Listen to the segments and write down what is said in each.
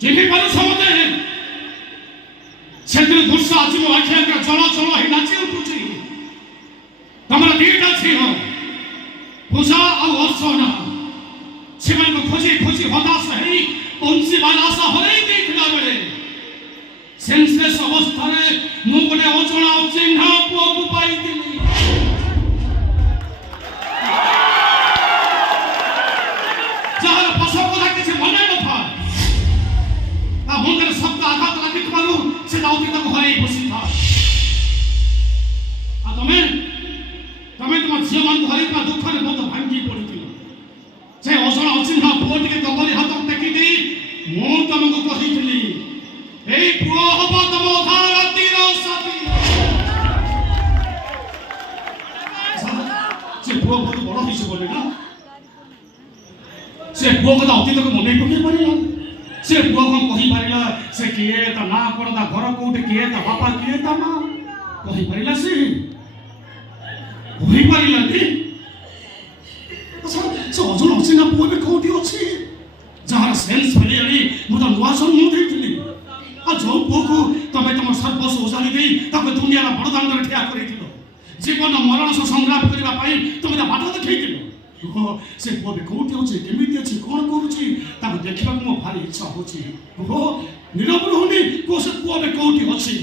ଚିହ୍ନି ପାରୁଛ ମତେ? ସେଦିନ ବର୍ଷା ଆଜି ମୋ ଆଖି ଆଗରେ ଜଳ ଜଳ ହେଇ ନାଚି ଉଠୁଛି। ତମର ଦିଟା ଝିଅ ପୂଜା ଆଉ ଅର୍ଚ୍ଚନା, ସେମାନଙ୍କୁ ଖୋଜି ଖୋଜି ହତାଶ ହେଇ ବଞ୍ଚିବାର ଆଶା ହରେଇ ଦେଇଥିଲା ବେଳେ ସେନ୍ସଲେସ୍ ଅବସ୍ଥାରେ ମୁଁ ଗୋଟେ ଅଜଣା ଅଚିହ୍ନା ପୁଅକୁ ପାଇଥିଲି। ଯାହାର ପୋଷକ କଥା କିଛି ମନେ ନଥାଏ, ତା ମୁଣ୍ଡରେ ଶବ୍ଦ ଆଘାତ ଲାଗିଥିବାରୁ ସେ ଅତୀତକୁ ହରେଇ ବସିଥାଏ। ଆଉ ତମେ ତମ ଝିଅମାନଙ୍କୁ ହରେଇଥିବା ଦୁଃଖରେ ବହୁତ ଭାଙ୍ଗି ପଡ଼ିଥିଲ। ସେ ଅଜଣା ଅଚିହ୍ନା ପୁଅ ଟିକେ ତମରି ହାତକୁ ଟେକି ଦେଇ ମୁଁ ତମକୁ କହିଥିଲି, ଏଇ ପୁଅ ହବ ତମ ଅଧା ରାତିର ସାଥୀ। ସେ ପୁଅ ବହୁତ ବଡ଼ ହେଇଛି ବୋଲି ନା, ସେ ପୁଅ କଥା ଅତୀତକୁ ମନେ ପକେଇ ପାରିଲା। ସେ ପୁଅ କଣ କହିପାରିଲା ସେ କିଏ, ତା ନାଁ କଣ, ତା ଘର କୋଉଠି, କିଏ ତା ବାପା, କିଏ ତା ମା? କହିପାରିଲା ସେ? କହିପାରିଲାନି। ସେ ଅଜଣା ଅଚିହ୍ନା ପୁଅ ଏବେ କୋଉଠି ଅଛି? ଯାହାର ସେନ୍ସ ଫେରି ଆଣି ମୁଁ ତ ନୂଆ ଜନ୍ମ ଦେଇଥିଲି। ଆଉ ଯୋଉ ପୁଅକୁ ତମେ ତମ ସର୍ବସ୍ୱ ଉଜାଡ଼ି ଦେଇ ତାକୁ ଦୁନିଆର ବଡ଼ଦାଣ୍ଡରେ ଠିଆ କରିଥିଲ, ଜୀବନ ମରଣ ସହ ସଂଗ୍ରାମ କରିବା ପାଇଁ ତମେ ତା ବାଟ ଦେଖେଇଥିଲ। ସେ ପୁଅ ବି କୋଉଠି ଅଛି, କେମିତି ଅଛି, କଣ କରୁଛି, ତାକୁ ଦେଖିବାକୁ ମୋ ଭାରି ଇଚ୍ଛା ହଉଛି। ନୀରବ ରହୁନି, କୋଉ ସେ ପୁଅ ଏବେ କୋଉଠି ଅଛି?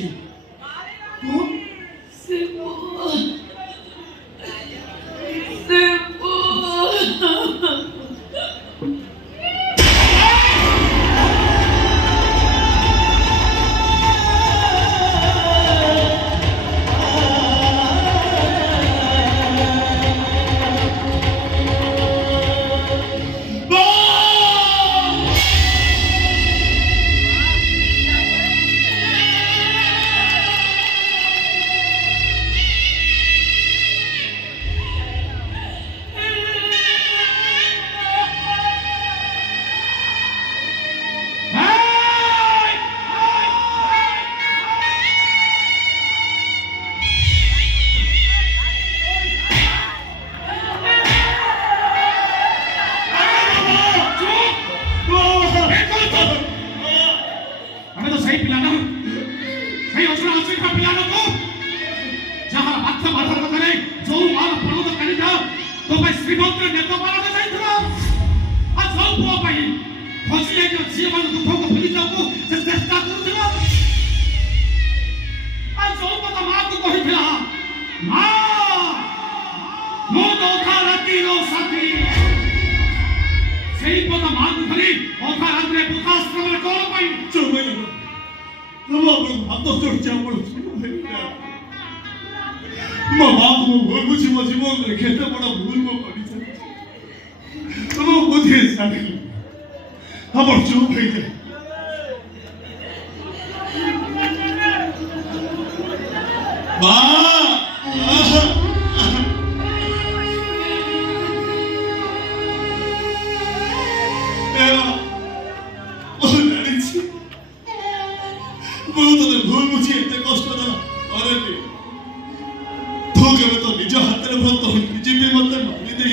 ନିଜ ହାତରେ ମତ ହଟି ଯିବି, ମତେ ମାରିଦେ।